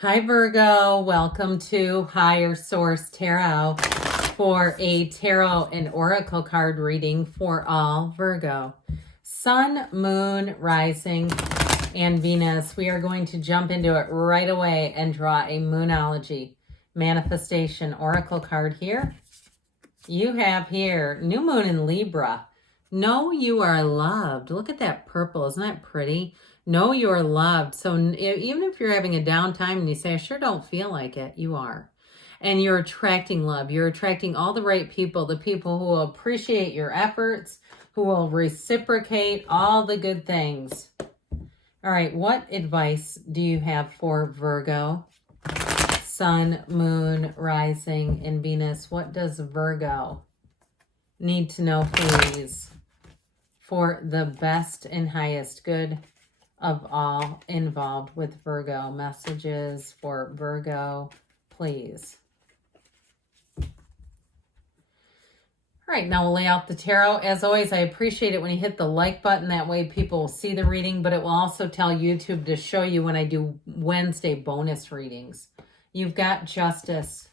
Hi Virgo, welcome to Higher Source Tarot for a tarot and oracle card reading for all Virgo. Sun, Moon, Rising, and Venus. We are going to jump into it right away and draw a Moonology manifestation oracle card here. You have here New Moon in Libra. Know you are loved. Look at that purple. Isn't that pretty? Know you are loved. So even if you're having a downtime and you say, I sure don't feel like it, you are. And you're attracting love. You're attracting all the right people, the people who will appreciate your efforts, who will reciprocate all the good things. All right, what advice do you have for Virgo? Sun, Moon, Rising, and Venus. What does Virgo need to know, please, for the best and highest good of all involved with Virgo? Messages for Virgo, please. All right, now we'll lay out the tarot. As always, I appreciate it when you hit the like button. That way people will see the reading, but it will also tell YouTube to show you when I do Wednesday bonus readings. You've got Justice,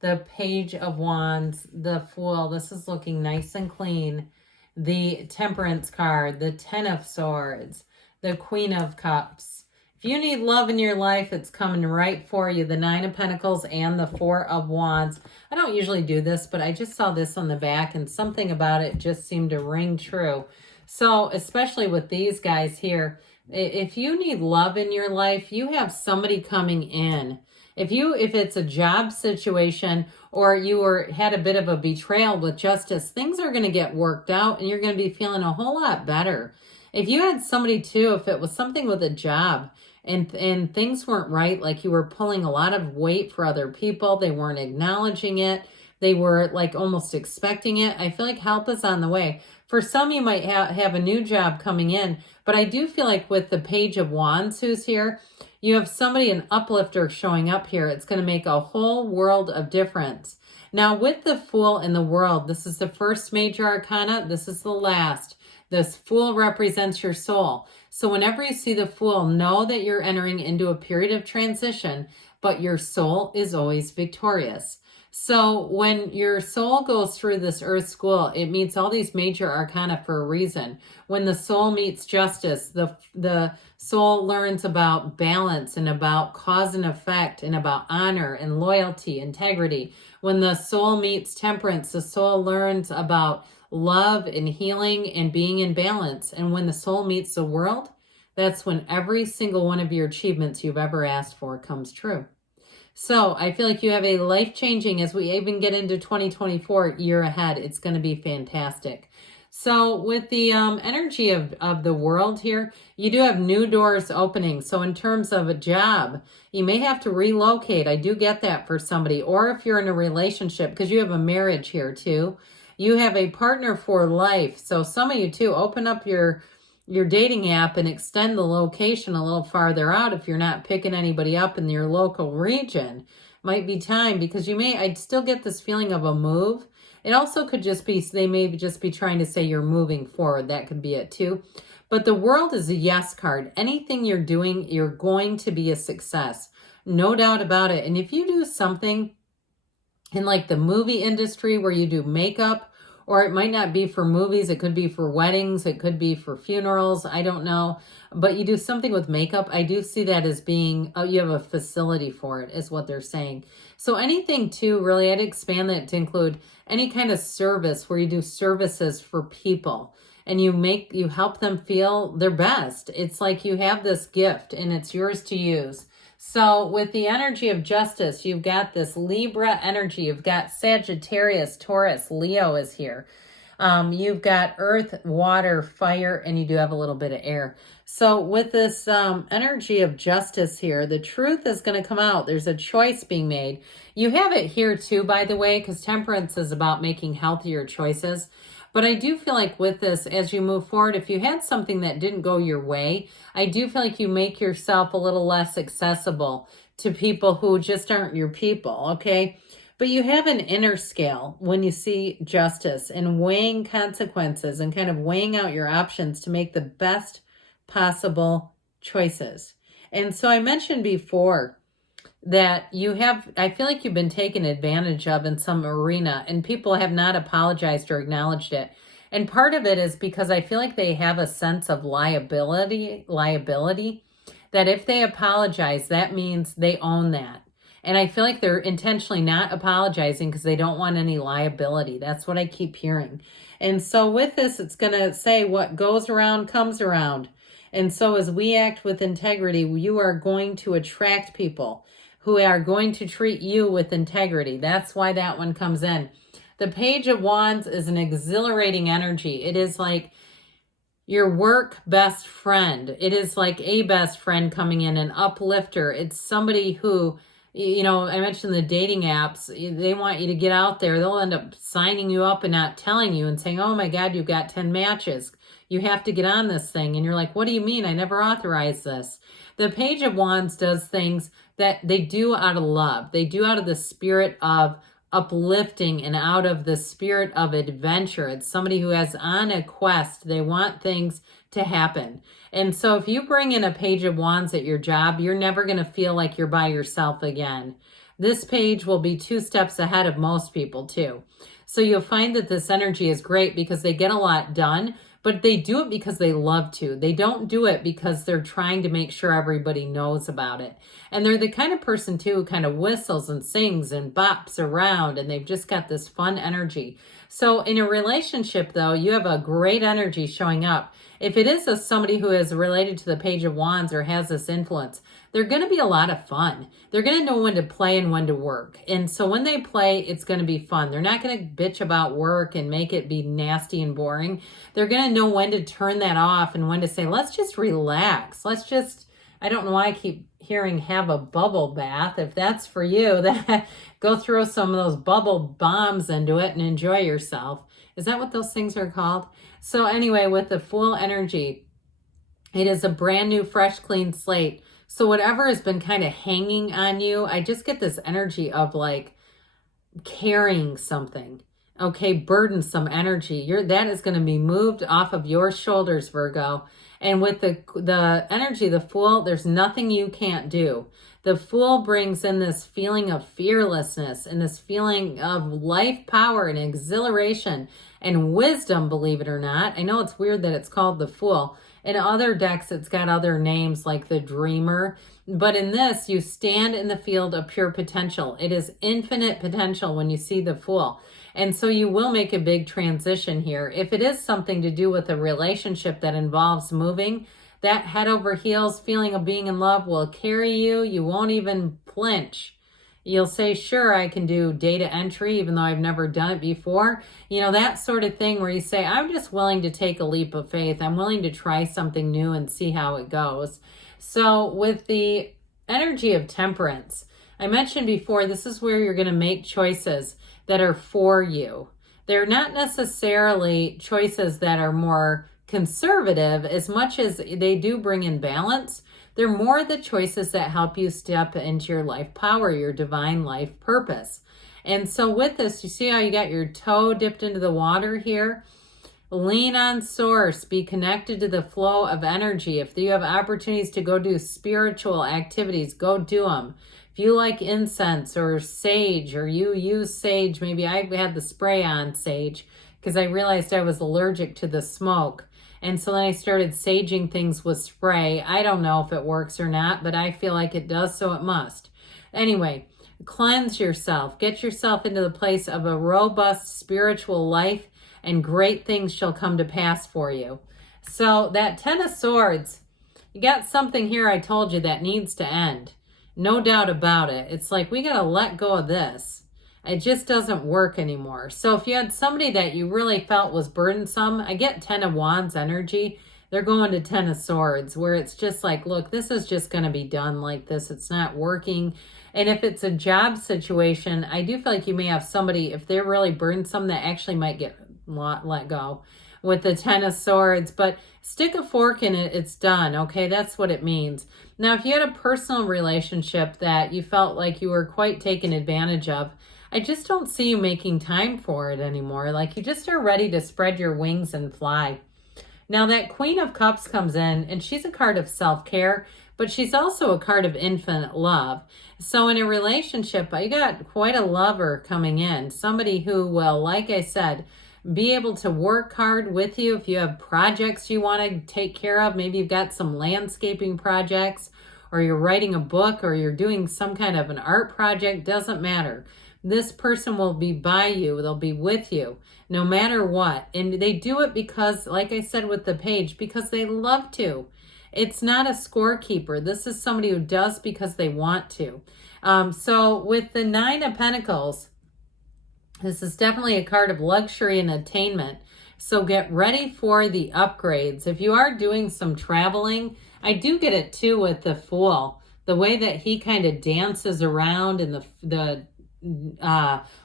the Page of Wands, the Fool. This is looking nice and clean. The Temperance card, the Ten of Swords, the Queen of Cups. If you need love in your life, it's coming right for you. The Nine of Pentacles and the Four of Wands. I don't usually do this, but I just saw this on the back and something about it just seemed to ring true. So especially with these guys here, if you need love in your life, you have somebody coming in. If it's a job situation or you had a bit of a betrayal with Justice, things are going to get worked out and you're going to be feeling a whole lot better. If you had somebody too, if it was something with a job and things weren't right, like you were pulling a lot of weight for other people, they weren't acknowledging it, they were like almost expecting it, I feel like help is on the way. For some, you might have a new job coming in, but I do feel like with the Page of Wands who's here, you have somebody, an uplifter showing up here. It's going to make a whole world of difference. Now with the Fool in the World, this is the first major arcana. This is the last. This Fool represents your soul. So whenever you see the Fool, know that you're entering into a period of transition, but your soul is always victorious. So when your soul goes through this earth school, it meets all these major arcana for a reason. When the soul meets Justice, the soul learns about balance and about cause and effect and about honor and loyalty, integrity. When the soul meets Temperance, the soul learns about love and healing and being in balance. And when the soul meets the World, that's when every single one of your achievements you've ever asked for comes true. So I feel like you have a life-changing, as we even get into 2024 year ahead, it's going to be fantastic. So with the energy of the World here, you do have new doors opening. So in terms of a job, you may have to relocate. I do get that for somebody. Or if you're in a relationship, because you have a marriage here too, you have a partner for life. So some of you too, open up your dating app and extend the location a little farther out if you're not picking anybody up in your local region. Might be time, because I'd still get this feeling of a move. It also could just be, they may just be trying to say you're moving forward. That could be it too. But the World is a yes card. Anything you're doing, you're going to be a success. No doubt about it. And if you do something in like the movie industry where you do makeup, or it might not be for movies, it could be for weddings, it could be for funerals, I don't know. But you do something with makeup, I do see that as being, you have a facility for it, is what they're saying. So anything too, really, I'd expand that to include any kind of service where you do services for people and you help them feel their best. It's like you have this gift and it's yours to use. So with the energy of Justice, you've got this Libra energy. You've got Sagittarius, Taurus, Leo is here. You've got earth, water, fire, and you do have a little bit of air. So with this energy of Justice here, the truth is going to come out. There's a choice being made. You have it here too, by the way, because Temperance is about making healthier choices. But I do feel like with this, as you move forward, if you had something that didn't go your way, I do feel like you make yourself a little less accessible to people who just aren't your people, okay? But you have an inner scale when you see Justice and weighing consequences and kind of weighing out your options to make the best possible choices. And so I mentioned before, that you have, I feel like you've been taken advantage of in some arena, and people have not apologized or acknowledged it. And part of it is because I feel like they have a sense of liability, that if they apologize, that means they own that. And I feel like they're intentionally not apologizing because they don't want any liability. That's what I keep hearing. And so with this, it's going to say what goes around comes around. And so as we act with integrity, you are going to attract people who are going to treat you with integrity. That's why that one comes in. The Page of Wands is an exhilarating energy. It is like your work best friend. It is like a best friend coming in, an uplifter. It's somebody who, you know, I mentioned the dating apps. They want you to get out there. They'll end up signing you up and not telling you and saying, oh my God, you've got 10 matches. You have to get on this thing. And you're like, what do you mean? I never authorized this. The Page of Wands does things that they do out of love. They do out of the spirit of uplifting and out of the spirit of adventure. It's somebody who is on a quest. They want things to happen. And so if you bring in a Page of Wands at your job, you're never going to feel like you're by yourself again. This page will be 2 steps ahead of most people too. So you'll find that this energy is great because they get a lot done, but they do it because they love to. They don't do it because they're trying to make sure everybody knows about it. And they're the kind of person too who kind of whistles and sings and bops around, and they've just got this fun energy. So in a relationship though, you have a great energy showing up. If it is somebody who is related to the Page of Wands or has this influence, they're going to be a lot of fun. They're going to know when to play and when to work. And so when they play, it's going to be fun. They're not going to bitch about work and make it be nasty and boring. They're going to know when to turn that off and when to say, let's just relax. Let's just, I don't know why I keep hearing have a bubble bath. If that's for you, then go throw some of those bubble bombs into it and enjoy yourself. Is that what those things are called? So anyway, with the Fool energy, it is a brand new, fresh, clean slate. So whatever has been kind of hanging on you, I just get this energy of like carrying something. Okay, burdensome energy. That is going to be moved off of your shoulders, Virgo. And with the energy, the Fool, there's nothing you can't do. The Fool brings in this feeling of fearlessness and this feeling of life power and exhilaration and wisdom, believe it or not. I know it's weird that it's called the Fool. In other decks, it's got other names like the Dreamer. But in this, you stand in the field of pure potential. It is infinite potential when you see the Fool. And so you will make a big transition here. If it is something to do with a relationship that involves moving, that head over heels feeling of being in love will carry you. You won't even flinch. You'll say, sure, I can do data entry, even though I've never done it before. You know, that sort of thing where you say, I'm just willing to take a leap of faith. I'm willing to try something new and see how it goes. So with the energy of Temperance, I mentioned before, this is where you're going to make choices that are for you. They're not necessarily choices that are more conservative as much as they do bring in balance. They're more the choices that help you step into your life power, your divine life purpose. And so with this, you see how you got your toe dipped into the water here? Lean on source, be connected to the flow of energy. If you have opportunities to go do spiritual activities, go do them. If you like incense or sage, or you use sage, maybe I had the spray on sage because I realized I was allergic to the smoke. And so then I started saging things with spray. I don't know if it works or not, but I feel like it does, so it must. Anyway, cleanse yourself. Get yourself into the place of a robust spiritual life, and great things shall come to pass for you. So that Ten of Swords, you got something here I told you that needs to end. No doubt about it. It's like we got to let go of this. It just doesn't work anymore. So if you had somebody that you really felt was burdensome, I get 10 of Wands energy. They're going to 10 of Swords, where it's just like, look, this is just going to be done like this. It's not working. And if it's a job situation, I do feel like you may have somebody, if they're really burdensome, that actually might get let go with the 10 of Swords. But stick a fork in it, it's done. Okay, that's what it means. Now, if you had a personal relationship that you felt like you were quite taken advantage of, I just don't see you making time for it anymore. Like you just are ready to spread your wings and fly. Now that Queen of Cups comes in, and she's a card of self-care, but she's also a card of infinite love. So in a relationship, I got quite a lover coming in. Somebody who will, like I said, be able to work hard with you if you have projects you want to take care of. Maybe you've got some landscaping projects, or you're writing a book, or you're doing some kind of an art project. Doesn't matter. This person will be by you. They'll be with you no matter what. And they do it because, like I said with the page, because they love to. It's not a scorekeeper. This is somebody who does because they want to. So with the Nine of Pentacles, this is definitely a card of luxury and attainment. So get ready for the upgrades. If you are doing some traveling, I do get it too with the Fool. The way that he kind of dances around and the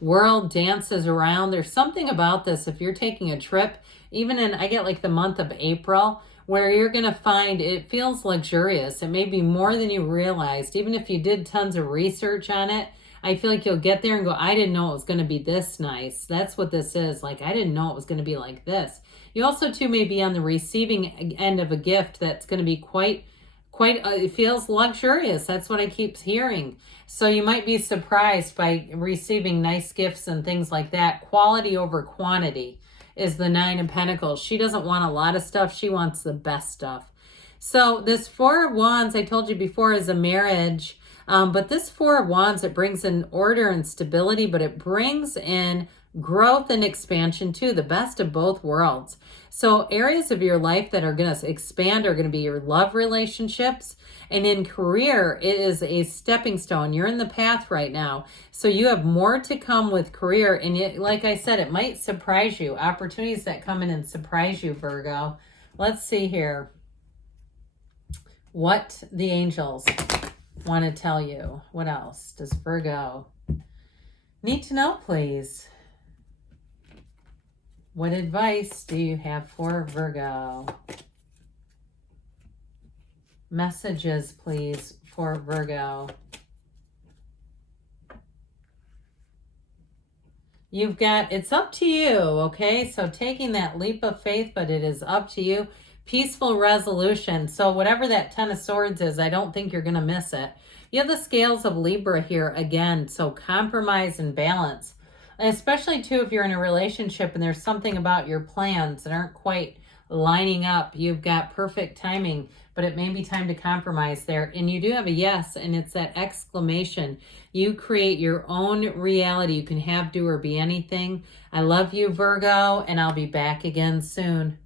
world dances around. There's something about this. If you're taking a trip, even in, I get like the month of April, where you're going to find it feels luxurious. It may be more than you realized. Even if you did tons of research on it, I feel like you'll get there and go, I didn't know it was going to be this nice. That's what this is. Like, I didn't know it was going to be like this. You also, too, may be on the receiving end of a gift that's going to be quite, it feels luxurious. That's what I keep hearing. So you might be surprised by receiving nice gifts and things like that. Quality over quantity is the Nine of Pentacles. She doesn't want a lot of stuff. She wants the best stuff. So this Four of Wands, I told you before, is a marriage. But this Four of Wands, it brings in order and stability, but it brings in growth and expansion too, the best of both worlds. So areas of your life that are going to expand are going to be your love relationships. And in career, it is a stepping stone. You're in the path right now. So you have more to come with career. And it, like I said, it might surprise you. Opportunities that come in and surprise you, Virgo. Let's see here what the angels want to tell you. What else does Virgo need to know, please? What advice do you have for Virgo? Messages, please, for Virgo. You've got, it's up to you, okay? So taking that leap of faith, but it is up to you. Peaceful resolution. So whatever that Ten of Swords is, I don't think you're going to miss it. You have the scales of Libra here again. So compromise and balance. And especially too, if you're in a relationship and there's something about your plans that aren't quite lining up. You've got perfect timing, but it may be time to compromise there. And you do have a yes, and it's that exclamation. You create your own reality. You can have, do, or be anything. I love you, Virgo, and I'll be back again soon.